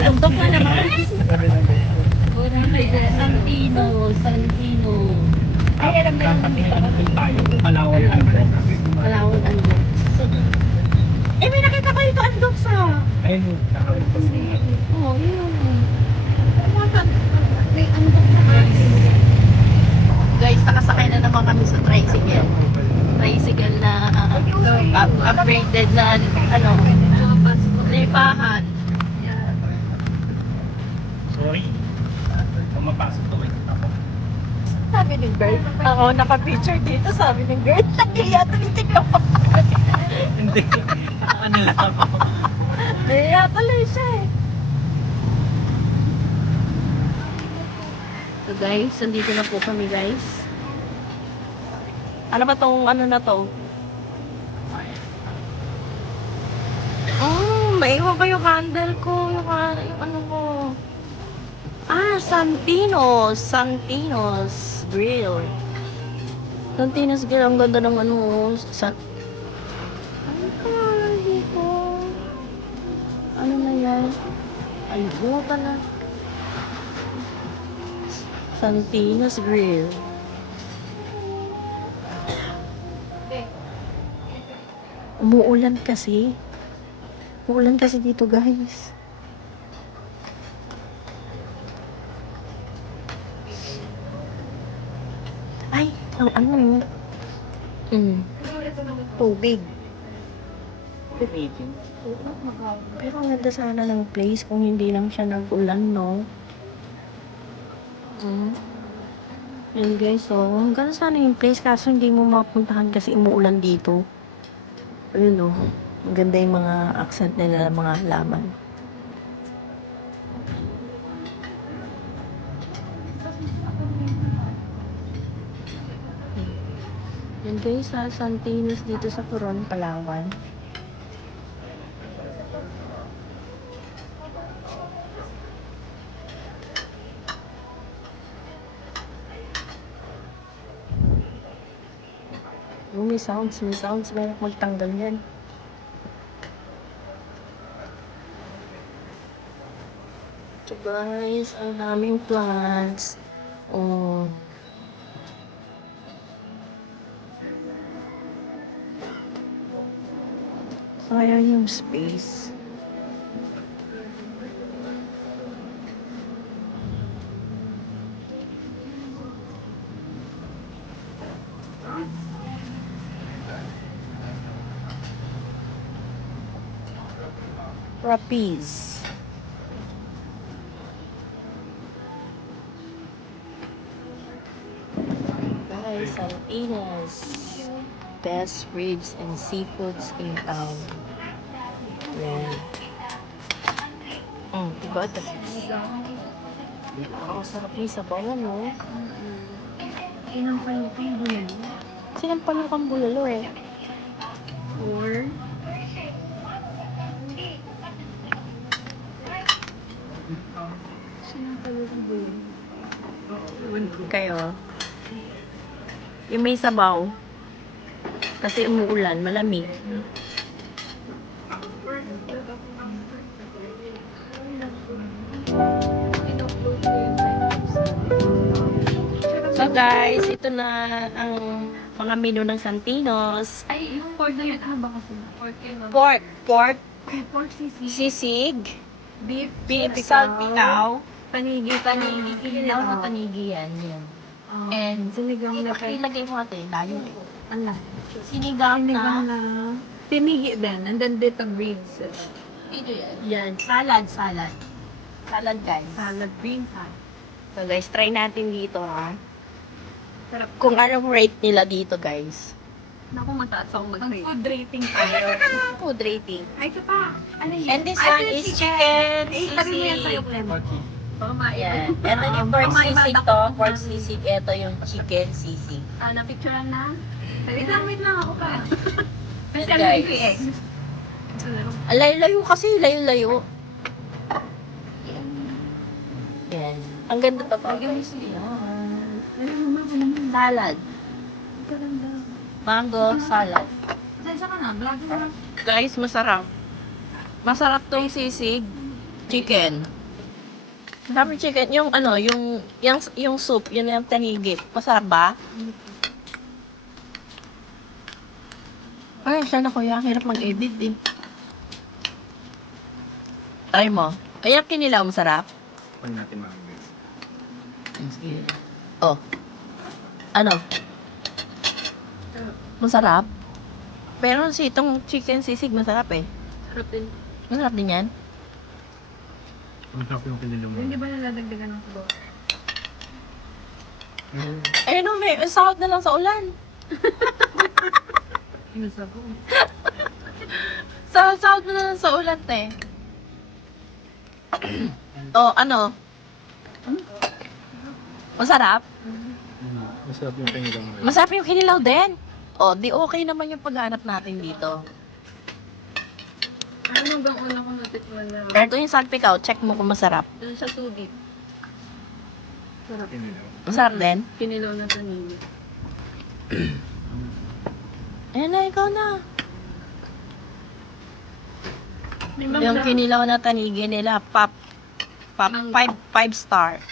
Tuntok na naman. Sabi ng beso. Santino, Santino. Ay, alam na naman dito. Tayo, Palawan Island. Palawan Unbox. Eh, may nakita ko dito Unbox ah. Ayun, nakalipas na. Oo, yun. May Unbox na kasi. Guys, nakasakay na naman kami sa tricycle. Tricycle na upgraded na lipahan. Sorry. Kung mapasok to, wait ako. Sabi ng girl, ako naka-picture dito, sabi ng girl, nakiya, tinitignan ko. Hindi. Ano lang ako. Nakiya tuloy siya eh. So guys, nandito na po kami guys. Ano ba tong ano na to? Maiwan ko yung candle ko, yung ano ko. Santinos Grill. Santinos Grill, ang ganda ng ano, ano pangalan dito? Ano na yan? Ay, buta na. Santinos Grill. Umuulan kasi. Umuulan kasi dito, guys. Ay, ang ano. Tubig. Pero ang ganda sana ng place kung hindi lang siya nag-ulan, no? Ayun guys, so, ang ganda sana yung place kaso hindi mo mapuntahan kasi umuulan dito. Ayun, no? Ang ganda yung mga accent nila, mga halaman. Yan guys, sa Santinos dito sa Coron, Palawan. Oh, may sounds. Meron magtanggal yan. So guys, ang daming plants. Oh. Sayang yung space. Rapis. Guys, Santinos. Best ribs and seafoods in town. Yan. Diba? Ang sarap yung sabawan, no? Sinampal kang bulalo. Sinampal kang bulalo eh. Or sinampal kang bulalo. Kayo? Yung may sabaw. Kasi umuulan, malamig. So guys, ito na ang mga menu ng Santinos. Ay, yung pork na yun. Baka po. Pork sisig. sisig, Beef. beef salpitaw, Panigi. Kinilaw na tanigi yan. And Sinigang na ilagay mo natin, layo eh. Ala. Sinigang Sinigang na, na. Tinigi din. And then dito greens. ito yan. Salad guys. Salad greens. So guys, try natin dito ha. Sarap. Kung anong rate nila dito guys. Naku, mataas akong mag-rate. Food rating tayo. Food rating. Ay, ito pa. Ano yun? And this one is chicken Sabi mo yan sa'yo, sisig. Clem. Baka Yan. maiba. Ito yung pork Baka maiba sisig ako. to. Pork sisig. Ito yung chicken sisig. Napicturean na? Wait lang ako pa. Kasi Yan, ano guys. yung egg? Layo-layo kasi. Layo-layo. Yan. Ang ganda to. Salad. Mango salad. Saan ka na? Vlog mo na. Guys, masarap. Masarap tong sisig. Chicken. Sabi chicken, yung ano, yung soup, yun yung tanigit. Masarap ba? Ay, sana kuya, ang hirap mag-edit eh. Try mo. Ay, yung kinilaw, masarap. Pag natin mamaya. Oh. Ano? Masarap? Pero itong chicken sisig, masarap eh. Sarap din. Masarap din yan. Ang sarap yung kinilaw mo. Hindi ba naladagdagan ng kubo? Ayun o, may sahod na lang sa ulan. Masarap ko. Sahod na lang sa ulan, te. Oh, ano? Masarap? Masarap yung kinilaw mo. Masarap yung kinilaw din. Oh, di okay naman yung paghanap natin dito. Ano bang una ko natikman na? Ito yung salpikaw, check mo kung masarap. Doon sa tubig. Sarap. Kinilaw. Masarap din? Kinilaw na tanili. Ayan na, ikaw na. May Yung kinilaw na tanigi nila, pop, 5 star.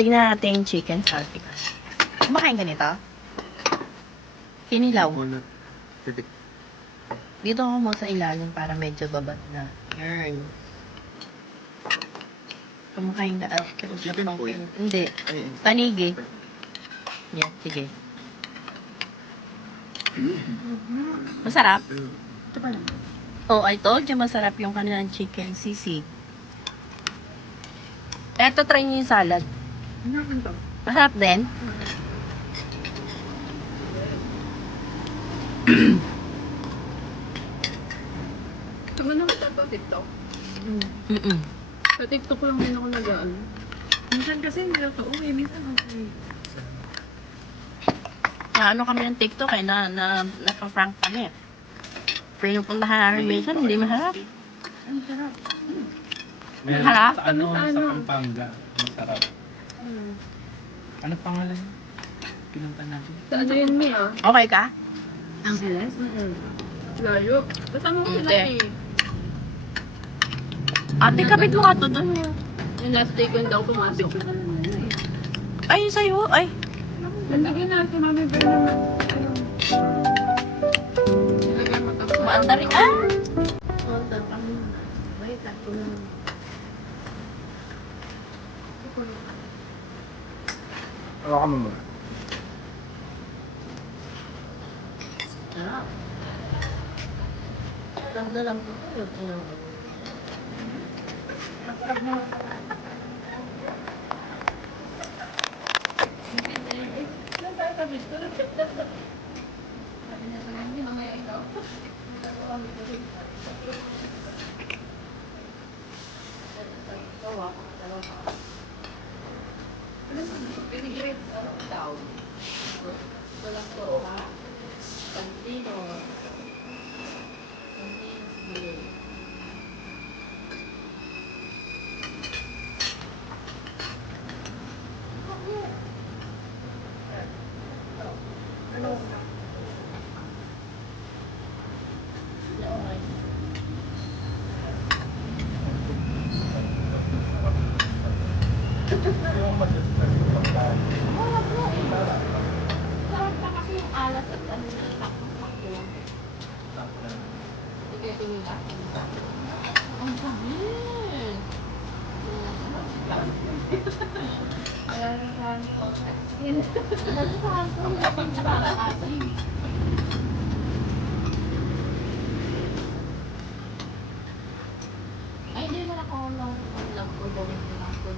Tingnan natin yung chicken salpikaw. Kumakain ka nito? Kinilaw. Wala. Titik. Dito ako mo sa ilalim para medyo babat na. Yarn. Kumakain na. Chicken po yun? Hindi. Ay, Tanigi. Yan, sige. Masarap? Ito pa lang. Oh, I told you masarap yung kanilang chicken sisig. Eto, try niyo yung salad. Ano ang to? Masarap din. Ito mo naman ito, TikTok. Mm-mm. Sa TikTok ko lang din ako nag-ano. Minsan kasi hindi ako uwi, minsan ako uwi. Ano kami ng TikTok eh, na-prank kami. Pinupuntahan namin minsan, hindi masarap. Ang sarap. meron Harap? sa ano, Sa sa ano? Pampanga. Masarap. Hmm. Ano pangalan? Pinunta natin. Sa ano yun, Mi, ah? Okay ka? Angeles? Layo. Kasama ko sila Hindi. eh. Ate, kapit mo ka to doon. Yung last day ko hindi ako pumasok. Ay, sa'yo. Ay. Nandagyan natin, mami, pero naman. Nilagyan mo tapos. Maanda rin. Ah! Hawakan mo muna. Ganda lang po. Ay, hindi na ako lang ko gawin ko lang ko.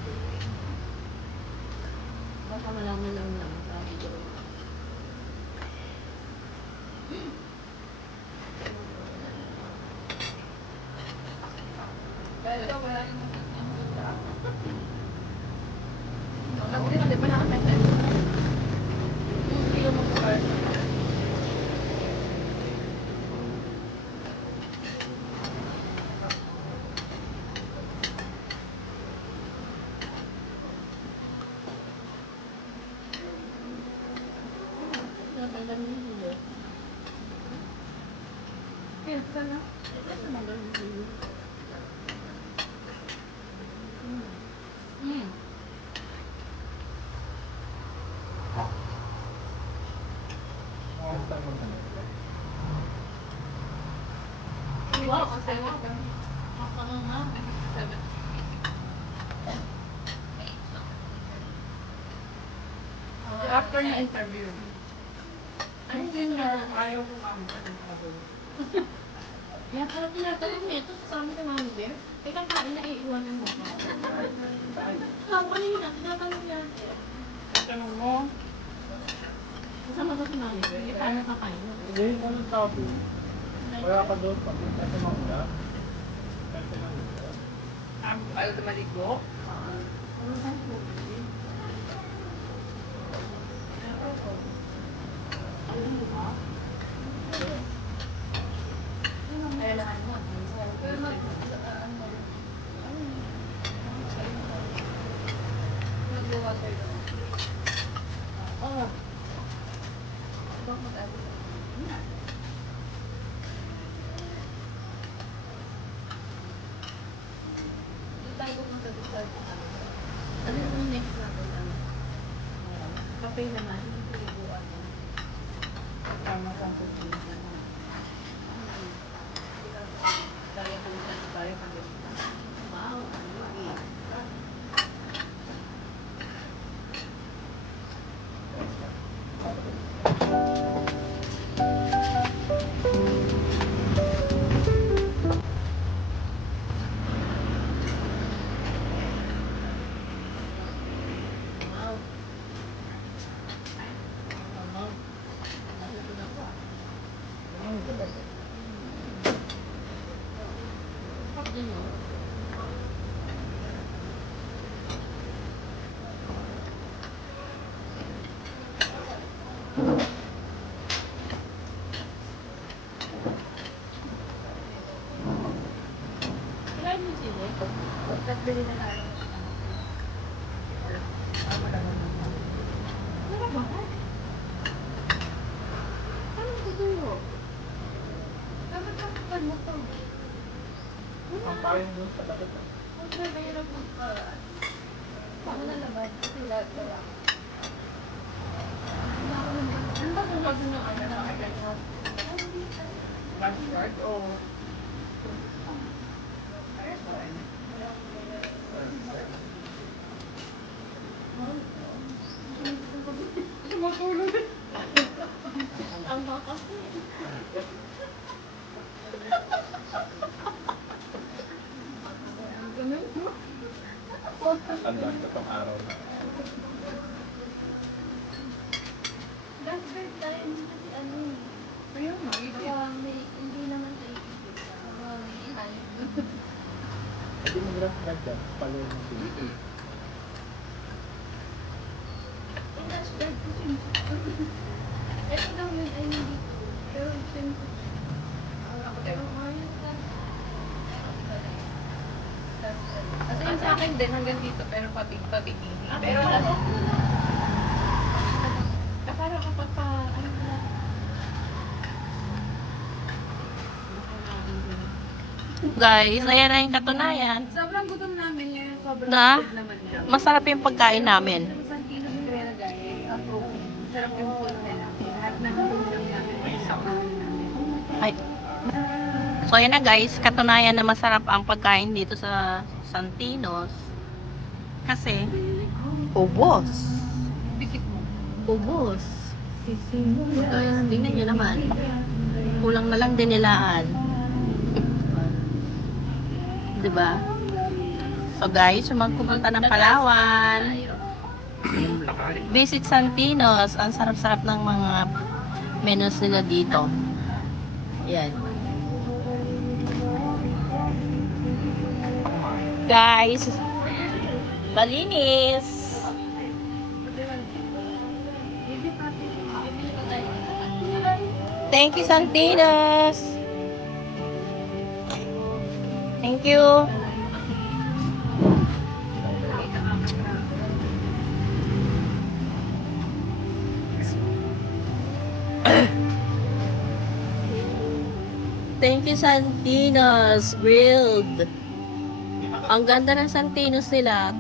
Baka malaman lang lang sa video. Pero wala yung Di ba nakapenta? Hindi ko mag-card. After na interview. Ang senior, ayaw ko mamit ang travel. Kaya pala tinatanong niya ito sa amin ng manager. Teka, kain na iiwanan mo. Ikaw, kanina, tinatanong niya. Tanong mo, Kasama ko si manager. Eh, paano kakain? Hindi, anong sabi? Kaya ka doon, pati kasi mangga. Kasi mangga. ayaw ka maligo. Kailangan mo. Mag-water daw. Oo. Tayo pumunta doon sa Ano yung next natin? cafe naman. Liguan. Tama sa susunod. Tayo pumunta tayo pag Wow. Wow. Yun o. Kailan mo sila? Nagbili na tayo. Ano ba? Anong tuturo? Dapat kakupan mo to. Ang payong doon sa dapat. Huwag na mahirap magparaan. Ako na laban. Kasi lahat na lang. Wala ko naman. Ano ba kung ano ng ano na agad mo? Lunch card o sumutulog? Ang bakas na eh. Ganun mo. Tandaan ko tong araw na. Last bird tayo kasi ano eh. Kaya nga, Baka may, hindi naman sa iisip. Baka may ihanip. Hindi mo graph card yan. Palo mo sila. Yung last bird kasi. Ito daw yun ay hindi ko. Pero siyempre. ako tayo. Ayun ka. Kasi yung sa akin din hanggang dito pero patigpabigini. Pero Para kapag pa, ano na. Guys, ayan na yung katunayan. sobrang gutom namin yun. Sobrang Na? gutom naman niya. Masarap yung pagkain namin. Santino si Kuya guys, approve. Sarap yung puno nila. Lahat na gutom namin ay samahan namin. Ay. So, ayan na guys, katunayan na masarap ang pagkain dito sa Santinos. Kasi, ubos. Pikit mo. Ubos. Guys, tingnan nyo naman. Kulang na lang din nilaan. Diba? So guys, kung magpupunta ng Palawan, visit Santinos. Ang sarap-sarap ng mga menus nila dito. Yan. Guys, malinis. Thank you, Santinos. Thank you. Thank you, Santinos Grilled. Ang ganda ng Santinos nila.